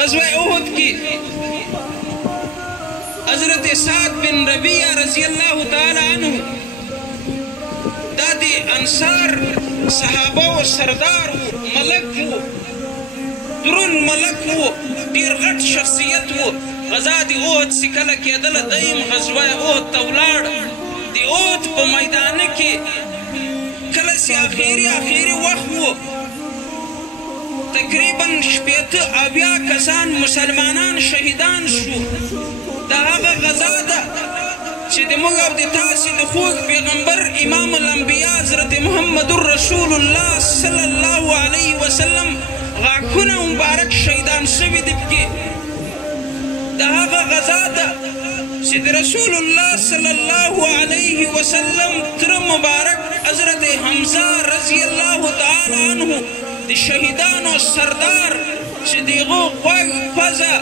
غزوہ احد کی حضرت سعد بن ربیعہ رضی اللہ تعالی عنہ دادی انصار صحابہ و سردار و ملک و درون ملک و دیر غٹ شخصیت و غزا دی احد سکل کېدل دیم غزوہ احد تولاړ دی احد په میدان کې کله چې آخري وخت و تقریبا شپېته اویا کسان مسلمانان شهیدان شو دا هغه غزا ده چې د موږ او د تاسې د خوږ پیغمبر امام الانبیا حضرت محمد رسول الله صلی الله علیه وسلم غاښونه مبارک شهیدان شوي دي پکې دا هغه غزا ده چې د رسول الله صلی الله علیه وسلم تر مبارک حضرت حمزه رضی الله تعالی عنه د شهیدانو سردار چې د هغو غوږ پزه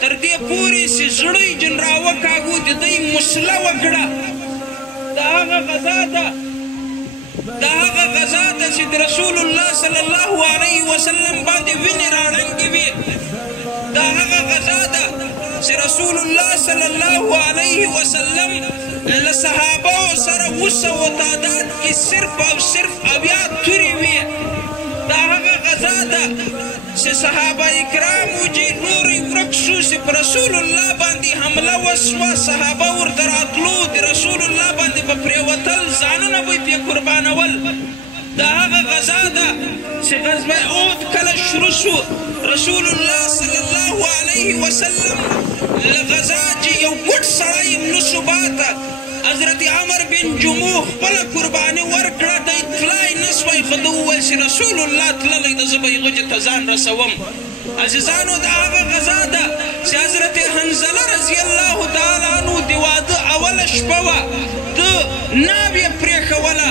تر دې پورې چې زړه یې جن راوکاږو د دوی مسله وکړه دا هغه غزا ده دا هغه غزا ده چې د رسول الله صلی الله علیه وسلم باندې وینې راړنګې وي دا هغه غزا ده چې رسول الله صلی الله علیه وسلم له صحابهو سره 200 تعداد کې صرف او صرف اویا تورې وي دا هغه غزا ده چې صحابه کرامو چې نورې ورک شو چې په رسول الله باندې حمله وسوه صحابه ورته راتلو د رسول الله باندې به پرېوتل ځانونه به یې پرې قربانول دا هغه غزا ده چې غزوه احد کله شروع شو رسول الله صلی الله علیه وسلم له غزا چې یو ګوټ سړی یې نسو باته حضرت عمر بن جموح خپله قرباني ورکړه د اطلاع یې نه سوی خو ده وویل چې رسول الله تللی ده زه به یې غجې ته ځان رسوم عزیزانو دا هغه غزا ده چې حضرت حنظله رضی الله تعالی عنه د واده اوله شپه وه ده ناو یې پرېښوله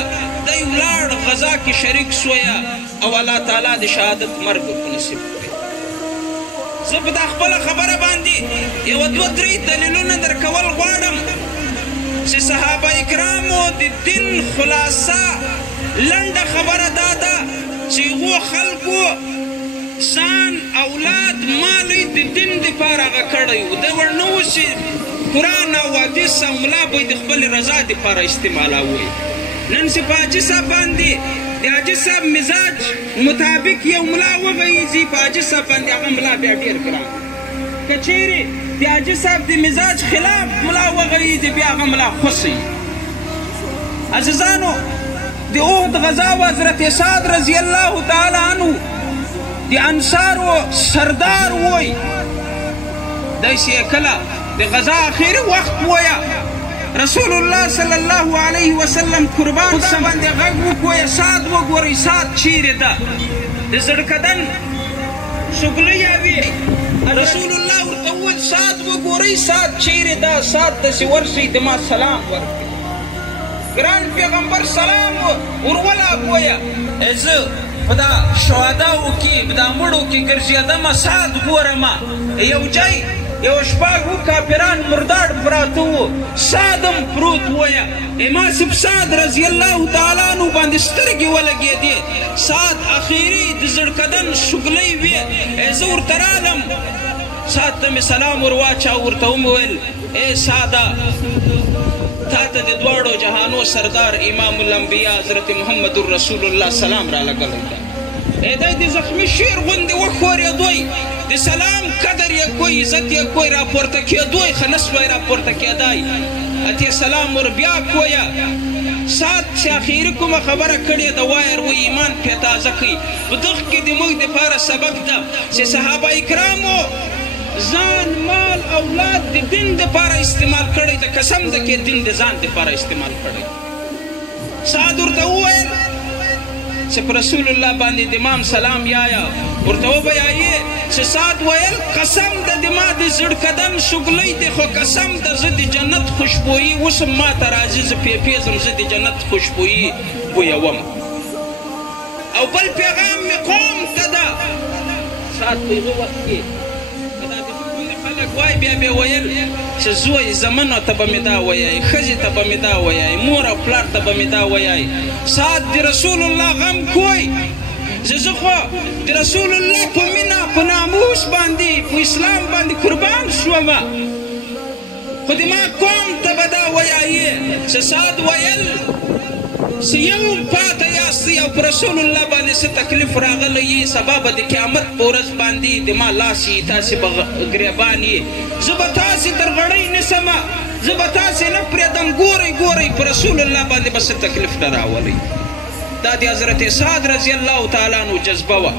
دی ولاړ غزا کې شریک سویه او الله تعالی د شهادت مرګ ورته نصیب کړی زه په دا خپله خبره باندې یوه دوه درې دلیلونه درکول غواړم چې صحابه کرامو د دین خلاصه لنډه خبره دا ده چې هغو خلکو ځان اولاد مال د دین دپاره هغه کړی و ده ورنه و چې قرآن او حدیث او ملا به یې د خپلې رضا دپاره استعمالوئ نن چې په حاجي صاحب باندې د حاجي صاحب مزاج مطابق یو ملا وغیږي په حاجي صاحب باندې هغه ملا بیا ډېر ګران که چیرې د حاجي صاحب د مزاج خلاف ملا وغیږي بیا هغه ملا خوښي عزیزانو د احد غزا و حضرت سعد رضی الله تعالی عنه د انصارو سردار وی داسې یې کله د غزا آخري وخت ویه رسول الله صلی الله علیه وسلم قربان سم باندې غږ وکویه سعد وګورئ سعد چیرې ده د زړکدن شګلۍ یاوې رسول الله ورته وویل سعد وګورئ سعد چیرې ده سعد داسې ورشئ د ما سلام ورکړئ ګران پیغمبر سلام ورولله ویه زه په دا شهداو کې په دا مړو کې ګرځېدمه سعد ګورمه یو ځای یو شپږ کافران مردار پراته وو سعد هم پروت ویه ما صاحب سعد رضی الله تعالی عنه باندې سترګې ولګېدې سعد اخري د زړکدن شګلۍ وې زه ورته رالم سعد ته مې سلام ور واچاو ورته ومې ویل ای سعده تا ته د دواړو جهانو سردار امام الانبیا حضرت محمد رسول الله سلام را لګلی ده دی د زخمي شیر غوندې وښورېدوی د سلام قدر یې کوی عزت یې کوی راپورته کېدوی ښه نه سوی راپورته کېدی اتې سلام ور بیا کویه سعد چې اخري کومه خبره کړې ده وایر و ایمان پرې تازه کوي په دغه کې د موږ دپاره سبق ده چې صحابه کرامو ځان مال اولاد د دین دپاره استعمال کړی د قسم ده کې دین د ځان دپاره استعمال کړی سعد ورته وویل چې په رسول الله باندې د امام سلام یایا ورته وبیایې چې سعد ویل قسم ده د ما د زړکدن شګلۍ دی خو قسم ده زه د جنت خوشبویي اوس هم ما ته راځي زه پیپیزم زه د جنت خوشبویي بویوم او بل پیغام مې قوم ته ده سعد په یوه وخت کې خلک وای بیا به ویل چې زوی زمنو ته به مې دا ویایي ښځې ته به مې دا ویایي مور او پلار ته به مې دا ویایي سعد د رسول الله غم کوی زه خو د رسول الله په مینه په ناموس باندې په اسلام باندې قربان شومه خو د ما قوم ته به دا ویایې چې سعد ویل چې یو پاته یاستئ او په رسول الله باندې څه تکلیف راغلی یې سبا به د قیامت په ورځ باندې د ما لاس یې تاسې به ګریبان یې زه به تاسې تر غړۍ نیسمه زه به تاسې نه پرېږدم ګورئ ګورئ په رسول الله باندې به څه تکلیف نه راولئ دا د حضرت سعد رضی الله تعالی عنه جذبه وه